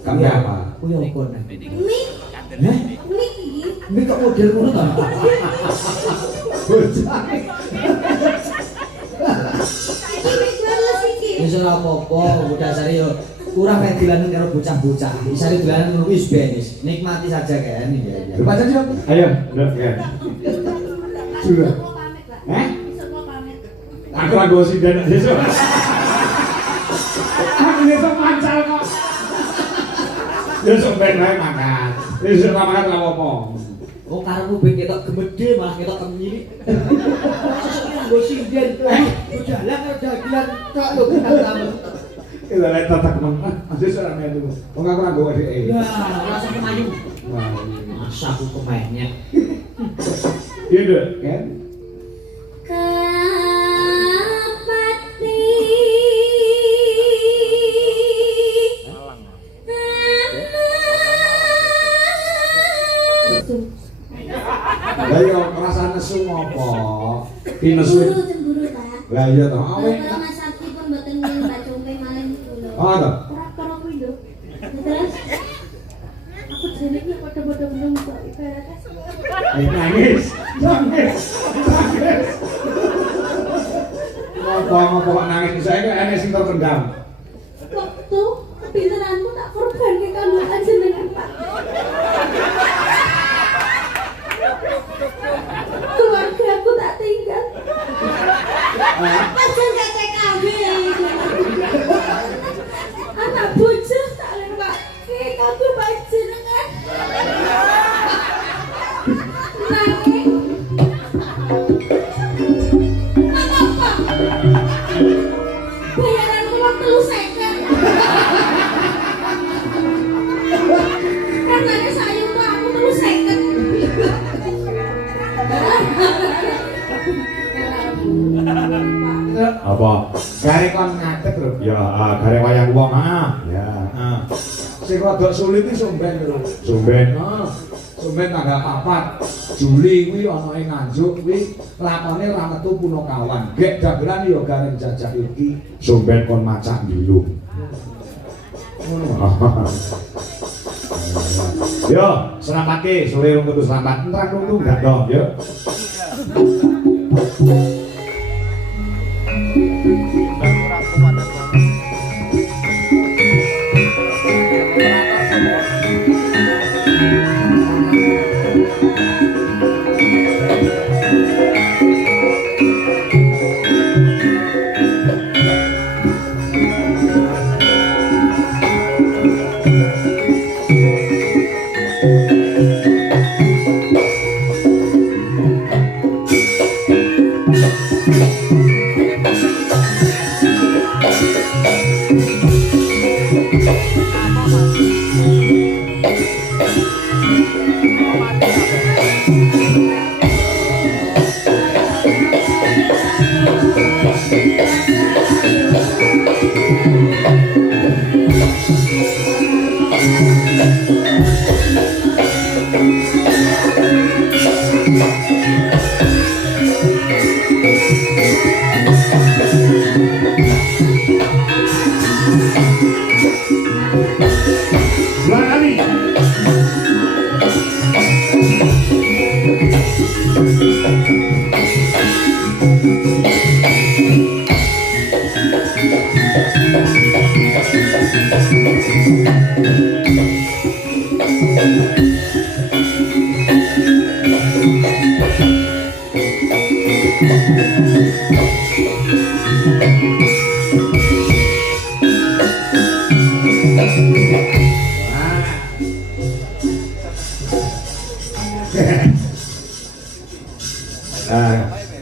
Kamu apa? Kuwi apa nek? Mik. Heh? Mik kok model ngono ta? Bocah. Wis ora apa-apa, udah sari yo kurang nek dilanen karo bocah-bocah. Isane dilanen ngono wis benis. Nikmati saja kan ya. Baca siapa? Ayo, udah ya. Sudah. Aku lagi sidan besok. Aku besok mancal kok. Besok ben wae makan. Besok makan lha opo? Oh karepmu ben ketok gemede malah ketok kemiri. Sesuk nggo sinden. Jalan karo dagelan tok lho tamu. Kita lihat tatak teman. Masih seorang itu. Oh nggak kurang gue deh. Wah, langsung kemayu. Masa aku kemainnya. Iya deh, kan? Lah yo perasaan nesu ngopo? Ki nesu. Cemburu ta. Lah iya to. Awe. Kalau Mas Sakti pun mboten ngene Mbak Cumpe malih niku lho. Oh to. Ora kuwi lho. Terus aku jane iki padha-padha belum kok ibaratnya. Nangis. Nangis. Nangis. Ngopo kok nangis saya kok enek sing terpendam. Waktu kepinteranmu tak korban ke kamu jenengan Pak. Keluarga aku tak tinggal. Pancen gak TKW. Anak bocah tak lewat. Kamu panjenengan. Nangis. Apa? Bayaran uang 3.000. Katanya sayang tuh aku 3.000. Apa? Gare kon ngadeg lho. Ya, gare wayang wong Ya, Sing rada sulit iki Sumben lho. Sumben. Sumben tanggal 4 Juli kuwi ana ing Nganjuk kuwi lakone ora metu Punokawan. Gek dagelan ya gareng jajak iki. Sumben kon macak dulu. Yo, selamatke sore rung kudu selamat. Entar nunggu enggak dong, yo.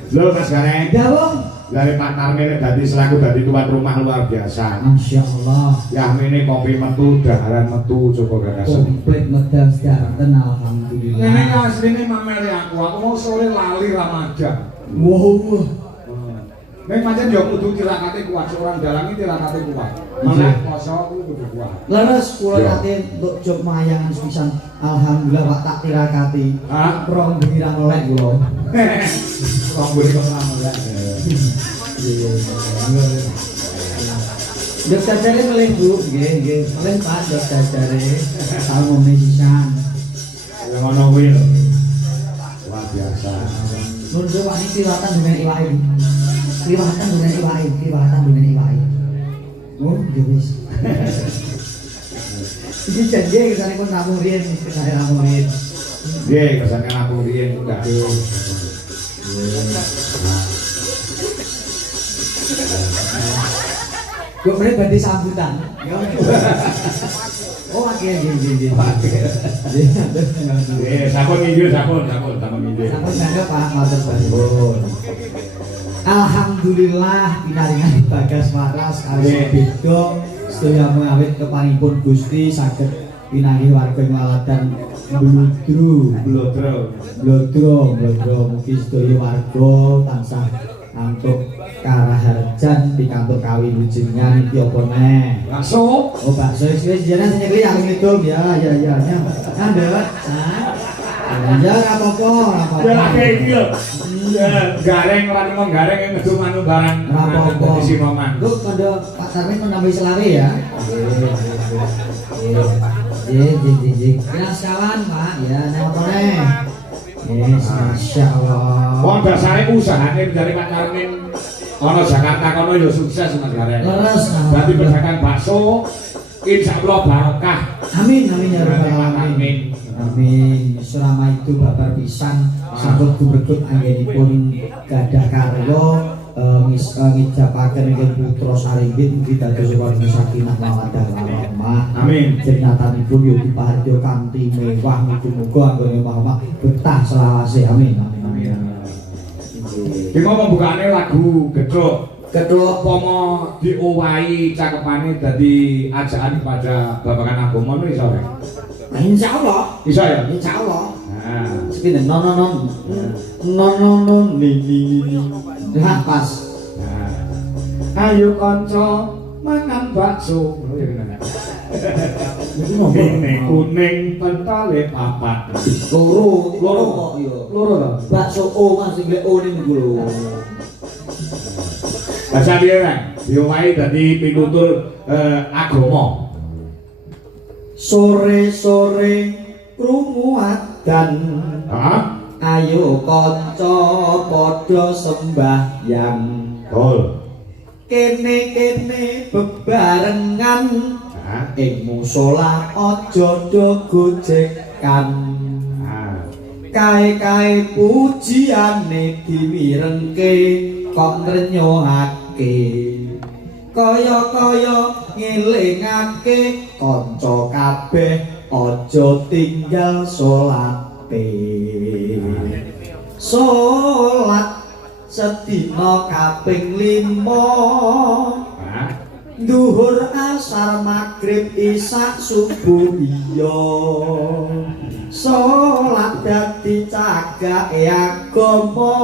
Lho Mas Gareng. Ya, Bang. Dari Pak Tarmene dadi selaku dadi tuan rumah luar biasa. Masyaallah. Ya mene kopi metu, daharan metu, coba gagasan. Komplit medal sedanten alhamdulillah. Nenek asline mameli aku mau sore lali Ramadan. Wow. Nek pancen yo kudu tirakate kuat, seorang dalangi tirakate kuat. Malah poso kuwi kudu kuat. Leres kula nate untuk job mayangan sepisan. Alhamdulillah Pak tak tirakati. Hah? Rong bengi ra melek kula. Rong bengi kok ra melek. Dok jajare melih Bu, nggih. Melih Pak dok jajare. Salmone sisan. Ya ngono kuwi lho. Luar biasa. Nun wani kliwatan dengan iwake. Kliwatan dengan iwake. Oh, nggih wis. Iki janji kesane pun rampung riyen, kesane rampung riyen. Nggih, kesane rampung riyen enggak. Kok meneh badhe sambutan. Oh, nggih. Sampun injil, sampun injil. Sampun mangga Pak matur suwun. Alhamdulillah pinaringan Bagas Waras kaliyan beda sedaya mengawit kepanipun Gusti saged pinanggih warga Waladan Blodro mugi sedaya warga tansah antuk karaharjan pikantuk kawilujengan iki apa neh. Bakso. Oh bakso wis jenengan sing nyekli aku ngidul ya. Andewat. Ya ora apa-apa. Ya lagi iki lho. Gareng ora nang gareng ngedum anu barang. Ora apa-apa. Di Sinoman. Lu kondo Pak Sarmin menambahi selawe ya. Nggih. Kira sekawan Pak ya nek apa neh. Yes, masyaallah. Wong dasare usahane dari Pak Sarmin ana Jakarta kono ya sukses Mas Gareng. Leres. Dadi pedagang bakso insyaallah barokah. Amin ya rabbal alamin. Amin. Selama itu babar pisan sampun gubregut anggenipun gadah karya ngijapaken ingkang putra sarimbit mugi dados warga sakinah mawaddah warahmah. Amin. Jenenganipun yo dipaharjo kanthi mewah muga-muga anggone omah-omah betah selawase. Amin. Iki mau pembukaane lagu Gedhok pomo diowahi cakepane dadi ajaan pada babagan agama iso ya. Insyaallah. Iso ya? Insyaallah. Nah, Sepinten non ni. Dah pas. nah. Ayo kanca mangan bakso. Kuning pentale papat. Loro kok yo. Loro to. Bakso O Mas sing O ning niku lho. Bahasa dia kan, diowahi dadi pitutur agama. Sore-sore krungu adzan. Hah? Ayo kanca padha sembahyang. Betul. Kene-kene bebarengan Hah? ing musala aja do gojekan. Nah. Kae-kae pujiane dimirengke kok nrenyohake. Kaya-kaya ngelingake kanca kabeh aja tinggal salate. Salat sedina kaping 5. Hah? Duhur asar magrib isak subuh iya. Salat dadi cagake agama.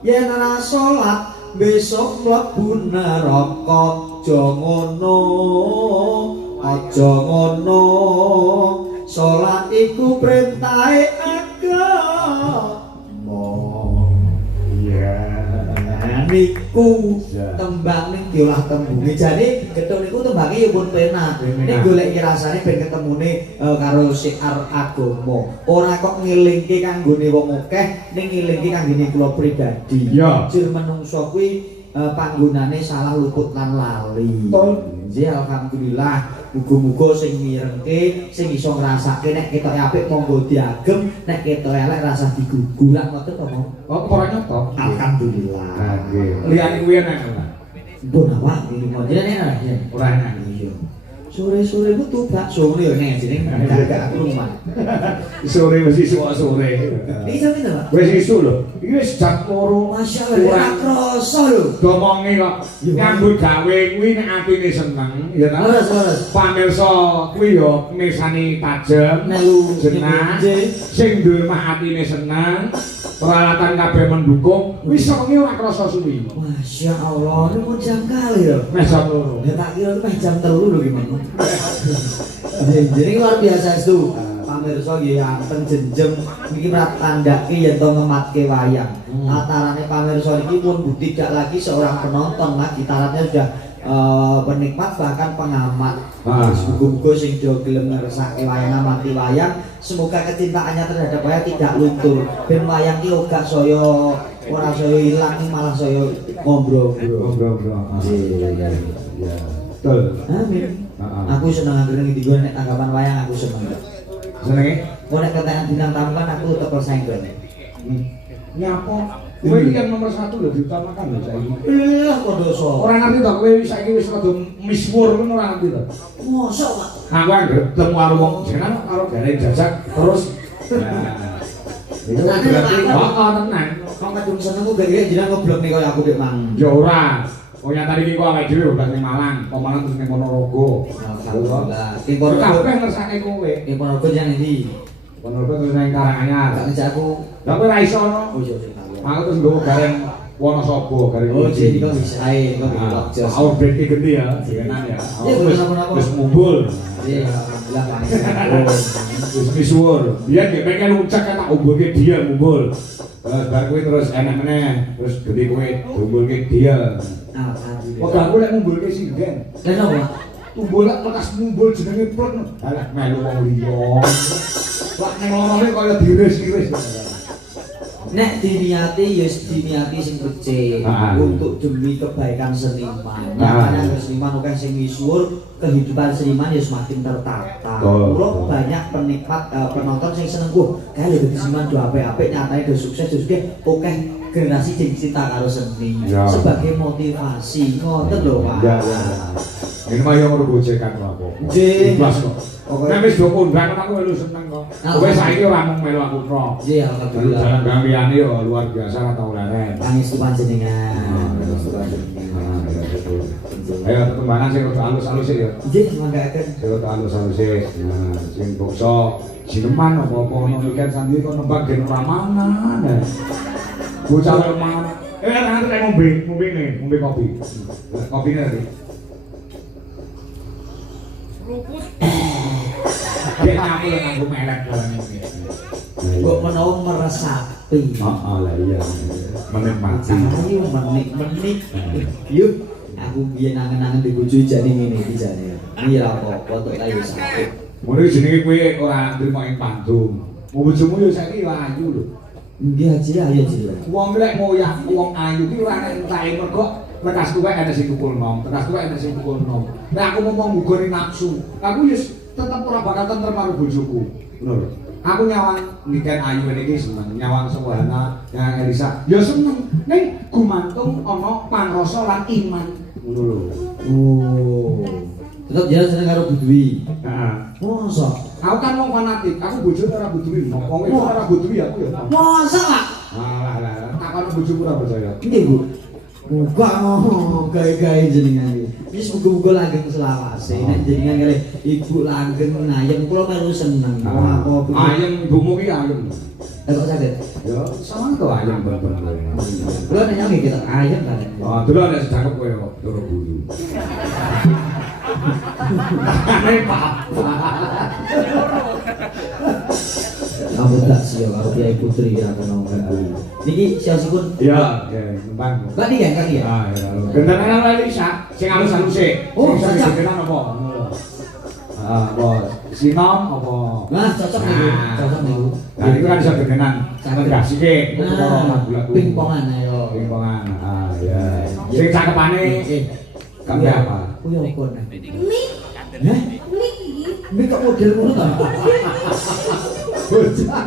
Yen ora salat besok mlebu neraka. Aja ngono. Salat iku perintahe agama. Iya. Niku tembang ning diolah tembunge. Jadi gedhok niku tembange ya pun penak. Nek golek rasane ben ketemune karo syiar agama. Ora kok ngelingke kanggone wong akeh, ning ngelingke kanggone kula pribadi. Jil menungso kuwi panggonane salah luput lan lali. Nggih alhamdulillah. Muga-muga sing mirengke, sing iso ngrasake nek ketoke apik monggo diagem, nek ketoke elek rasah diguguran ngoten to, Mas. Oh, ora nyoto. Alhamdulillah. Nggih. Liyane kuwi enak. Mbon awak iki mo jenenge enak ya. Ora enak. Sore-sore ku tuh bakso ngene yo nek jeneng dadak rumah. Sore wis isu sore. Iki sampe to, Pak? Wis isu lho. Iki wis jam 2. Masyaallah ora krasa lho. Domonge kok nyambut gawe kuwi nek atine seneng ya ta. Leres. Pamirsa kuwi yo mirsani tajem, Melu jenah sing duwe mah atine seneng, peralatan kabeh mendukung, wis wengi ora krasa suwi. Masyaallah, ini pun jam kali lho. Meh jam 2. Ya tak kira itu jam 3 lho gimana. Jadi luar biasa itu. Pamirsa nggih anten jenjem niki tandake yen to ngematke wayang. Atarane pamirsa niki pun tidak lagi seorang penonton lagi, taratnya sudah penikmat bahkan pengamat. Ah. Muga-muga sing do gelem ngersake wayang amati wayang, semoga kecintaannya terhadap wayang tidak luntur. Ben wayang ki ora saya ora saya ilang malah saya ngombro-ngombro. Ngobrol-ngobrol. Iya. Ya. Betul. Amin. Heeh. Aku seneng anggere ngendi gue nek tanggapan wayang aku seneng. Senenge? Kok nek ketekan bintang tamu kan aku teko senggol. Nyapa? Kowe iki yang nomor 1 lho diutamakan lho saiki. Lah kok dosa. Ora ngerti to kowe saiki wis rada misuwur ngono ora ngerti to. Mosok, Pak. Aku anggere ketemu karo wong jenengan karo gare jajak terus nah. Itu berarti tenan. Kok kadung seneng kok gak jenengan ngoblok nih koyo aku dek mang. Ya ora. Oh nyata iki kok awake dhewe udah ning Malang, kok Malang terus ning Ponorogo. Alhamdulillah. King Ponorogo. Kabeh ngersake kowe. King Ponorogo yang ndi? Ponorogo terus ning Karanganyar. Gak ngejak aku. Lah kowe ra iso no. Oh iya iya. Aku terus nggowo gareng Wonosobo, gareng. Oh jadi kok bisa ae, kok bisa. Aku beki gede ya, jenengan ya. Iya, kenapa-napa. Wis mumbul. Iya, alhamdulillah panis. Wis misuwur. Biyen gek pengen ucak tak umbulke dia mumbul. Terus bar kowe terus enak meneh, terus gede kowe umbulke dia. Alhamdulillah. Kok aku lek ngumbulke sinden. Lah apa? Tumbul lek lekas mumbul jenenge plek. Alah melu wong liya. Lek ning lorone kaya diris-iris. Nek diniati ya diniati sing becik untuk demi kebaikan seniman. Makanya seniman akeh sing misuwur, kehidupan seniman ya semakin tertata. Kulo banyak penikmat penonton sing seneng kok kae lho seniman do apik-apik nyatane do sukses terus akeh generasi sing cinta karo seni sebagai motivasi. Ngoten lho, Pak. Ya ya. Ini mah yang mergojekan aku. Nggih. Ikhlas kok. Nek wis do kondang aku melu seneng kok. Kowe saiki ora mung melu aku tok. Nggih, alhamdulillah. Jalan gang liyane yo luar biasa lah tau leren. Pangestu panjenengan. Ayo tetembangan sing rada alus-alus ya. Nggih, manggaken. Sing rada alus-alus. Nah, sing bokso sineman apa-apa ono mikir sandi kok nembang gen ora mangan. Bocah lemah. Nanti lek ngombe kopi. Kopine tadi. Dia nyapu dengan gue melek dalam ini. Kok menawa meresapi. Oh lah iya. Menikmati. Ayo menik. Yuk, aku biyen nangen-nangen di bojo jane ngene iki jane. Iya apa-apa tok ta wis apik. Mulai jenenge kowe ora nrimo ing Bandung. Bojomu yo saiki ayu lho. Nggih aja ayo aja. Wong lek moyah wong ayu ki ora nek entahe mergo tekas tuwek ana sing pukul nom, tekas tuwek ana sing pukul nom. Nek aku ngomong nggone nafsu, aku yo tetep ora bakal tentrem karo bojoku. Ngono lho. Aku nyawang niken ayu iki seneng, nyawang Suwana, nyawang Elisa. Ya seneng. Ning gumantung ana pangrasa lan iman. Ngono lho. Oh. Tetep jalan seneng karo Budwi. Heeh. Mosok. Aku kan wong fanatik, aku bojone ora butuhin. Wong itu ora butuhi aku ya. Mosok, Pak. Alah, takon bojoku ora percaya. Nggih, Bu. Muga gawe-gawe jenengan iki. Wis muga-muga langgeng selawase. Nek jenengan kali ibu langgeng ngayem kula melu seneng. Apa ayem ibumu ki ayem. kok saged? Ya, sama to ayem ben-ben. Kula nek nyami kita ayem kan. Oh, delok nek cakep kowe kok loro bulu. Nek papa. Aku tak siap karo Kiai Putri ya kena ngomong. Niki siosipun. Iya, nembang. Tadi kan tadi ya. Ah, ya. Gendangan ana Elisa, sing alus-alus e. Oh, sing cocok. gendan apa? Ah, apa? Sinom apa? Nah, cocok nih. Cocok nih. Nah, itu kan bisa gendan. Sama dikasih Nah, pingpongan ayo. Pingpongan. Ah, ya. Sing cakepane kabeh apa? Kuwi apa nek? Mik, Hah? mik iki. Mik kok model ngono ta? Bocah.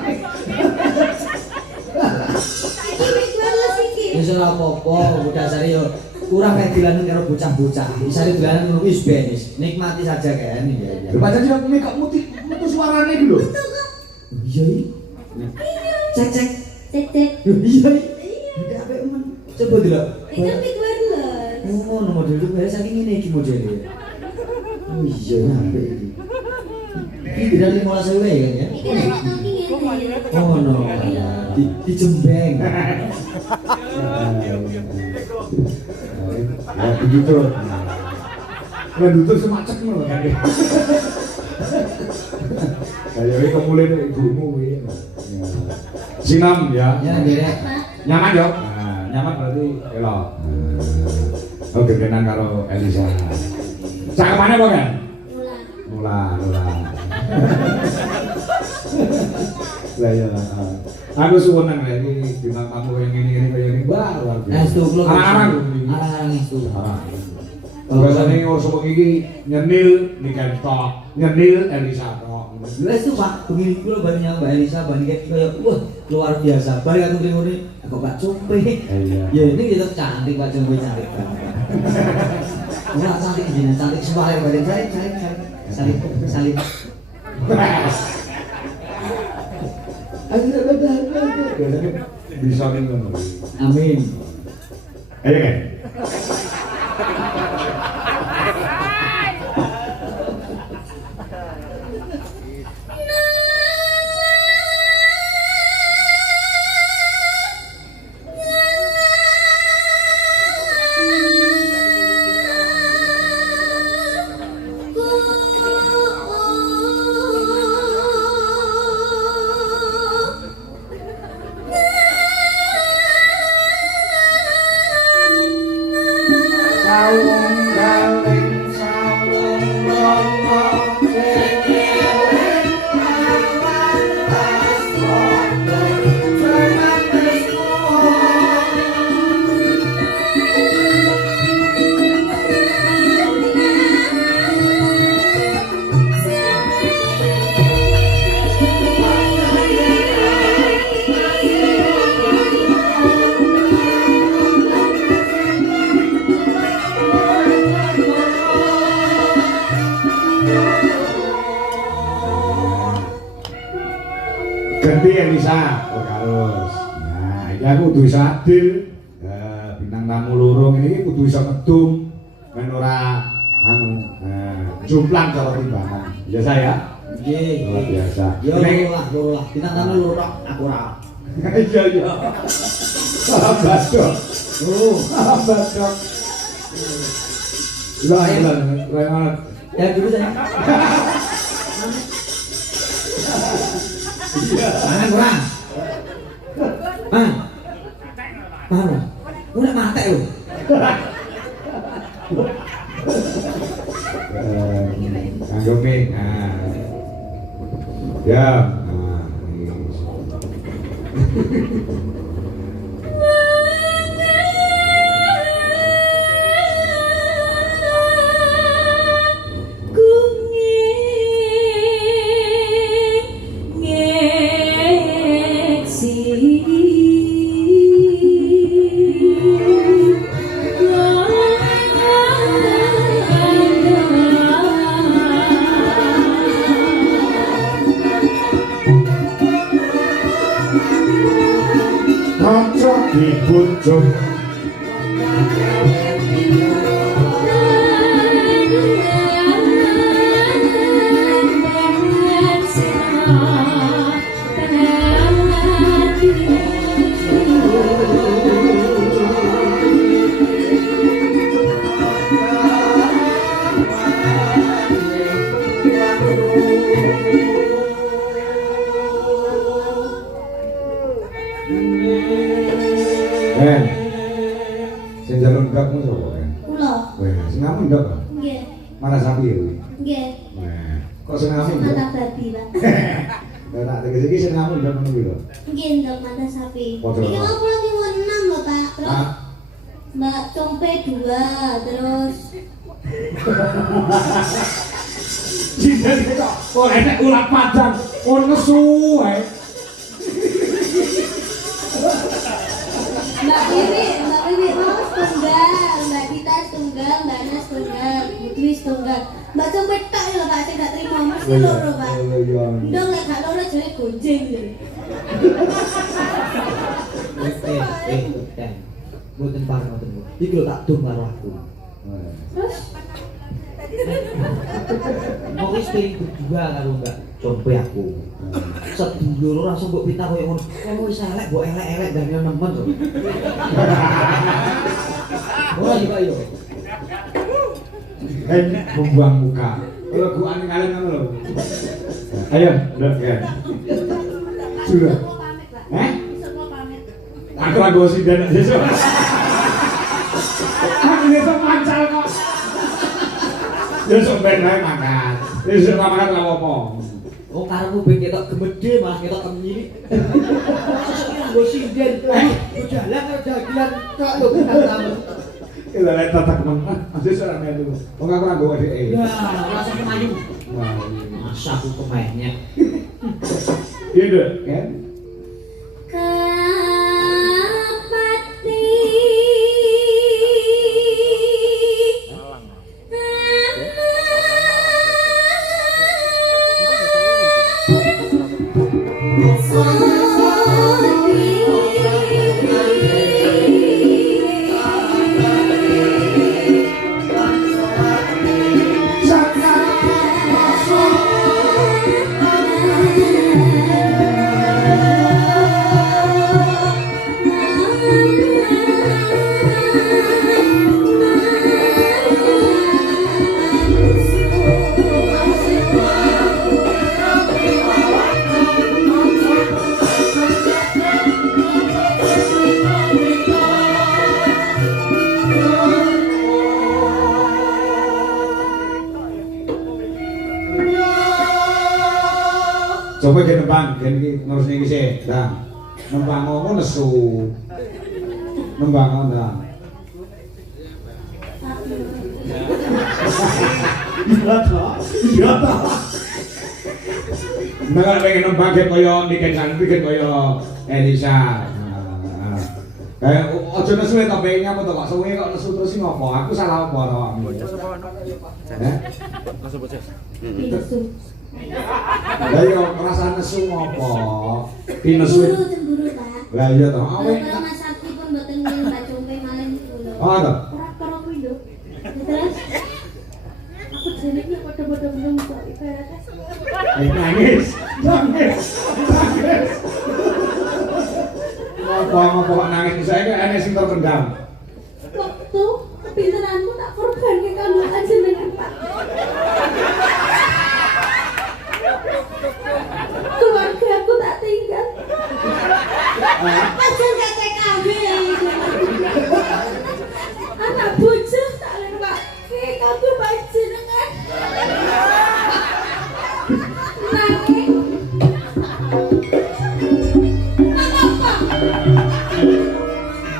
Iki wis bales iki. Wis ora apa-apa, dasare yo kurang kayak dilanen karo bocah-bocah. Isane dilanen ngono wis benes. Nikmati saja kan ya. Lho pancen sing mik kok metu suarane iki lho. Iya iki. Cek cek. Cek. Iya iki. Udah apik men. Coba delok. Itu mik wireless. Oh, nomor model itu saking ngene iki modele. Oh iya apik iki. Iki dari 15.000 ya kan ya? Iki nek nonton iki ngene. Oh no. Di Jembeng. Ya begitu. Ngedutur semacet ngono kan. Kayak iki kemule nek ibumu kuwi. Sinam ya. Ya, Dek. Nyaman yo. Nah, nyaman berarti elok. Oh, gedenan karo Elisa. Cakepane apa kan? Mula. Mula. Lah ya. Aku suwun nang iki bintang tamu yang ini kaya ini luar biasa. Estu kula. Arang-arang. Arang-arang estu. Biasane ngurus bengi iki nyenil Niken tok, nyenil Elisa tok. Lha itu Pak, begini kula bari nyang Mbak Elisa bari kaya wah luar biasa. Bari aku ngene kok Pak Cumpe. Iya. Ya ini kita cantik Pak Cumpe cantik banget. Ora cantik jenengan cantik sumpah bari saling. Bisa nih ngono. Amin. Ayo kan. Ganti Elisa, oh harus. Nah, ini aku kudu bisa adil. Bintang tamu loro ini kudu bisa ngedum, men ora anu, jumplang cara timbangan. Biasa ya? Nggih. Luar biasa. Yo loro lah. Bintang tamu loro aku ora. Iya iya. Salam badok. Oh, Salam badok. Lah lah. ya dulu saya. Mana kurang? Mana? Udah mati lu. Kanggo mie. Ya. Di pucuk sing jalur ndakmu sapa kan? Kula. Weh, sing ngamu ndak kan? Nggih. Mana sapi ya kuwi? Nggih. Weh, kok sing ngamu ndak? Mata babi, Pak. Lah tak tegese iki sing ngamu ndak ngono kuwi lho. Nggih, ndok mata sapi. Padha. Iki mau pulang minggu 6 lho, Pak. Terus Ah, Mbak Compe 2, terus jinten kok kok enek ulat padang, kon nesu ae. Mbak Wiwi mau setunggal, Mbak Dita setunggal, Mbak Nas setunggal, Bu Dwi setunggal. Mbak Compe tok ya, Pak, sing gak terima mesti loro, Pak. Ndok nek gak loro jare gonjing lho. Mboten pareng ngoten Bu. Iki lho tak dum karo aku. Terus Mau wis pengen berdua karo Mbak Compe aku. Sedulur langsung mbok pitah koyo ngono. Kamu wis elek mbok elek-elek dan yo nemen to. Ora iki Pak yo. Membuang muka. Kalau gua aneh kalian ngono lho. Ayo, ndok ya. Sudah. mau pamit, Pak. Aku lagi gosip dan Yesus. Aku ini sama Ya sampean wae makan. Wis ora makan lha apa? Oh karepmu ben ketok gemede malah ketok kemiri. Sesuk nggo sinden. Jalan dagelan kok lho tamu. Kita lihat tata kemenang. Aja sarane itu. Wong aku ora nggo dhek. Ya, langsung kemayu. Masa aku kemahnya. Iya, Dek, kan? Kapati Coba ke nembang, gen ngurus iki sih, Ndang. Nembang ngono nesu. Nembang ngono, Ndang. Iya toh? Iya toh. Nggak pengen nembang gen koyo Niken Santi gen koyo Elisa. Ojo nesu to pengen apa to kok suwe kok nesu terus ngopo? Aku salah apa to awakmu? Nesu. Lah yo perasaan nesu ngopo? Ki nesu. Cemburu, Pak. Lah iya toh. Kalau Mas Sakti pun mboten ngen Mbak Jompe malah niku lho. Oh, toh. Ora kuwi lho. Terus aku jenenge padha-padha belum kok ibaratnya. Nangis. Nangis. Nangis. Ngopo kok nangis saiki ana sing terpendam. Waktu kepinteranku tak korbanke kanggo panjenengan, Pak. Keluarga aku tak tinggal. Pacar gak TKW. Anak bocah tak lempake kanggo panjenengan. Nangis. Apa?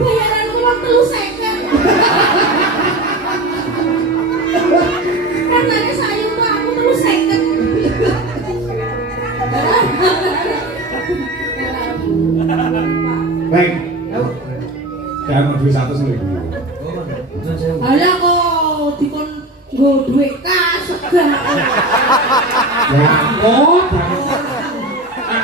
Bayaranku waktu lu seket. Karena sayang tuh aku terus seket. Neng. Jangan duit 100 lho. Alah kok dikon nggo duit kas gak. Ya aku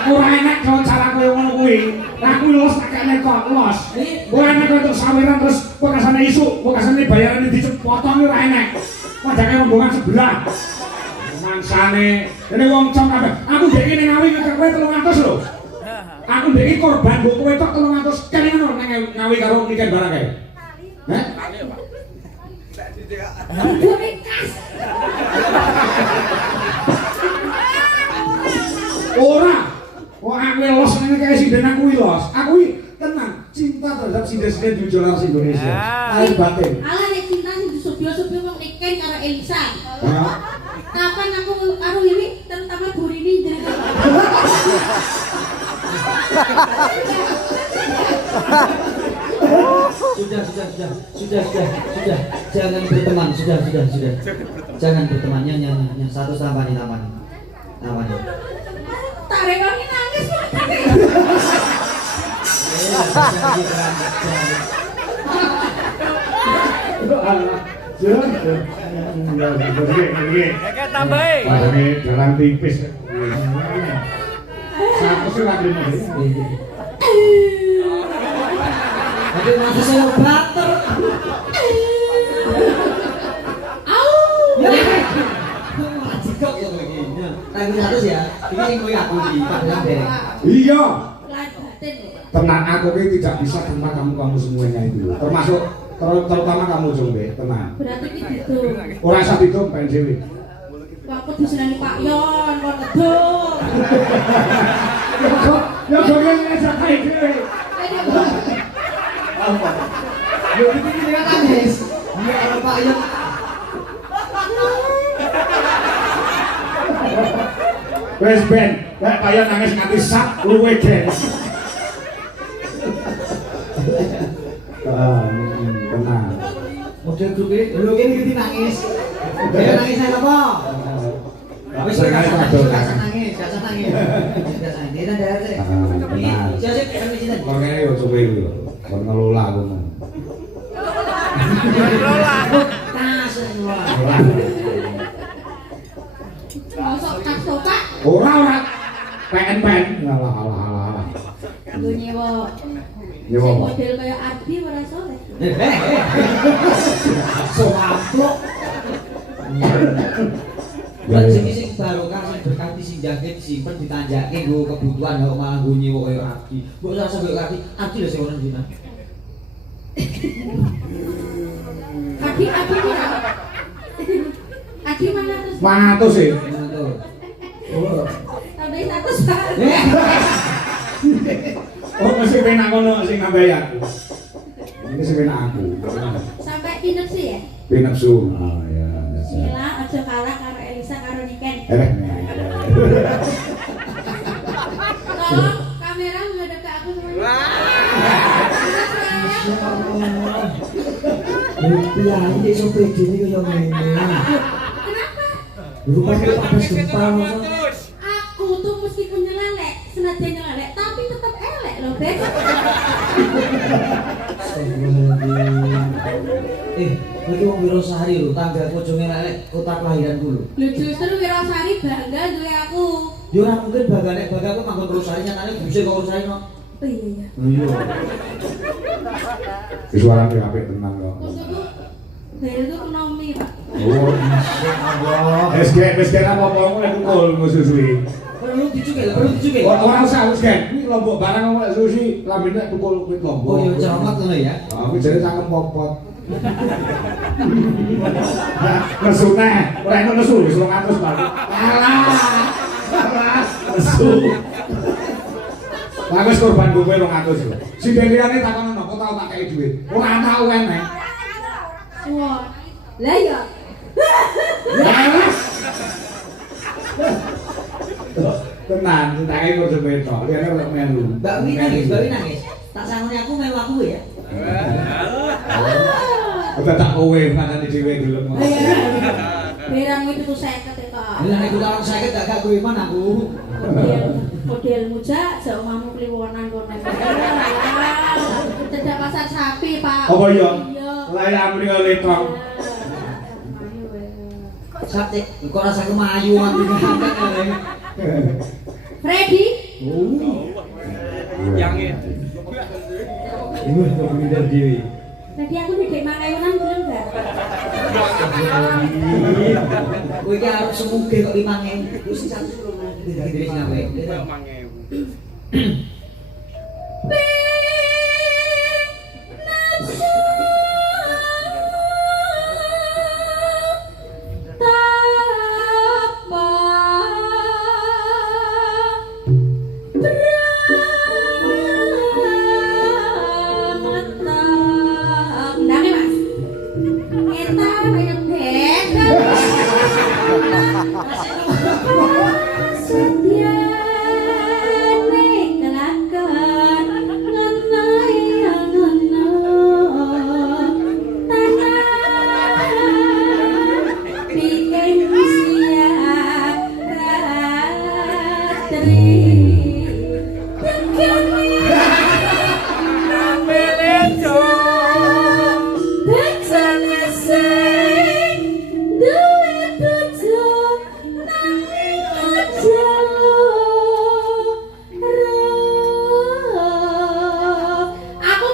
ora enak kalau cara koyo ngono kuwi. Aku los tak kene kok los. Ora enak untuk saweran terus bekasane isuk, bekasane bayaran dipotong ora enak. Padahal rombongan sebelah. Mangsane, ini wong cong kabeh. Aku ndek kene ngawi ngekek kowe 300 lho. Aku ndek iki korban mbok kowe tok 300 kali ngono nang ngawi karo Niken barang kae. Heh? Duit kas. Ora. Wong aku los nang kaya sinden aku los. Aku tenang, cinta terhadap sinden-sinden di Jolas Indonesia. Air batin. Alah nek cinta sing disubyo-subyo wong Niken karo Elisa. Ya. Kapan aku karo Wiwi terutama Burini jadi Sudah. Jangan berteman, sudah. Jangan berteman, nyanyi. Satu tampani. tarik kami nangis Jalan tipis. Satu sih lagi tapi masih saya bater. Jikok ya begini. Tanggung satu ya. Ini yang gue aku di Padang Derek. Iya. Tenang, aku ini tidak bisa tanpa kamu semuanya itu. Termasuk terutama kamu Jombe, tenang. Berarti gitu. Orang saat itu pengen dewi. Aku disenani Pak Yon, kon ngeduk. Ya kok ngejak kayak dewi. Apa? Yo iki iki kan nangis. Iya kalau Pak Yon. Wes ben, lek kaya nangis nganti sak luwe gen. Tenang. Model grup ini, lu ini ngerti nangis. Dia nangis apa? Wis gak nangis, gak nangis. Dia ndak ada. Tenang. Siapa sih kan mesti. Kok ngene yo suwe iki lho. Kon ngelola aku. Tas semua. Masuk tas Pak. Ora. Pen. Alah. Nggo nyewa. Nyewa apa? Model kaya Ardi ora soleh. Soamplok. Ya, ya. Sing barokah sing berkah disinjake disimpen ditanjake nggo kebutuhan kok malah nggo nyewa kaya Ardi. Mbok ora sampe Ardi lho sing ono dina. Adi pira? Adi mana terus? 100 sih. Oh. Tambah 100 Pak. Oh, masih penak kono sing nambahi aku. Ini sing penak aku. Sampai pinep sih ya? Pinepsu. Oh ya. Sila aja kalah karo Elisa karo Niken. Tolong kamera menghadap ke aku semuanya. Rupiah ini so pede ini kaya ngene. Kenapa? Rupanya pas gempa masa. Aku tuh meskipun nyelelek, senajan nyelelek, tapi tetap elek loh, Beb. Lagi wong Wirosari lho, tangga pojone lelek kota kelahiranku lho. Lho justru Wirosari bangga duwe aku. Yo ora mungkin bangane aku manggon Wirosari nyatane bisa kok Wirosari no. Oh iya. Iya. Suarane apik tenang kok. Maksudku dari itu ekonomi, Pak. Oh, Allah. Wis apa-apa nek kukul musuhi. Perlu dicukil. Ora usah wis gen. Iki lombok barang kok sushi lambene tukul kuwi lombok. Oh iya cermat ngono ya. Aku jare cangkem popot. Nesune, ora enak nesu wis 200 Pak. Alah. Nesu. Lah wis korban kowe 200 lho. Sing liyane takono kok tau tak kei dhuwit. Ora tau enek. Wah. Lah ya. Tenang, tak kei kok dhuwit tok. Liyane kok melu. Mbak Wi nangis. Tak sangone aku melu aku ya. Udah tak kowe manane dhewe gelem. Berang itu 50 ya, Kak. Lah nek kula sakit gak kowe man aku. Modelmu jak omahmu kliwonan kono. Cedak pasar sapi, Pak. Apa iya? Iya. Lah mriko letong. Sate kok rasa kemayu nganti ngangkat. Freddy? Yange. Wah, kok minder dhewe. Tadi aku didek mangayunan belum enggak? Kowe iki arep semuge kok 5.000. Wis satu lho. Dadi sampe. 5.000.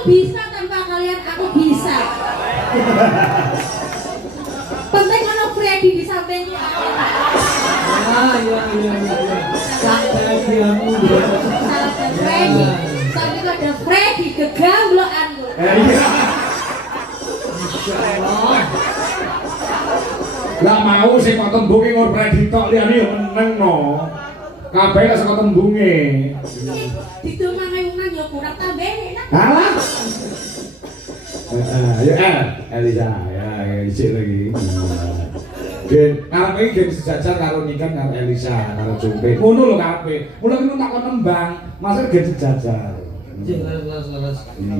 Bisa tanpa kalian, aku bisa. Penting kalau Freddy di samping. Iya. Sampai diamu. Freddy. Tapi kok ada Freddy gegambloanku. Iya. Insyaallah. Lah mau sing kok tembunge ngor Freddy tok liyane yo meneng no. Kabeh lek saka tembunge. Dido mangayunan yo kurang tambah enak. Alah. Ya Elisa, ya isi lagi. Gen, karepe iki gen sejajar karo Niken karo Elisa karo Jumpe. Ngono lho karepe. Mula kene tak nembang, masa gen sejajar. Leres.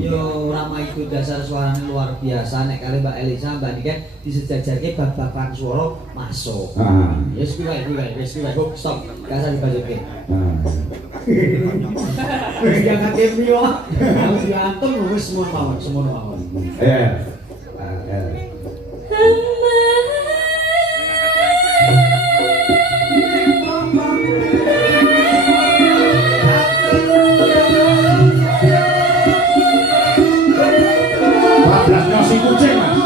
Yo Rama itu dasar suaranya luar biasa. Nek kali Mbak Elisa, Mbak Niken disejajarke bab-baban suara masuk. Ya wis kuwi. Stop. Kasar dibajoke. Jangan kemi wae. Harus diatur wis semono mawon. Nasi kucing mas.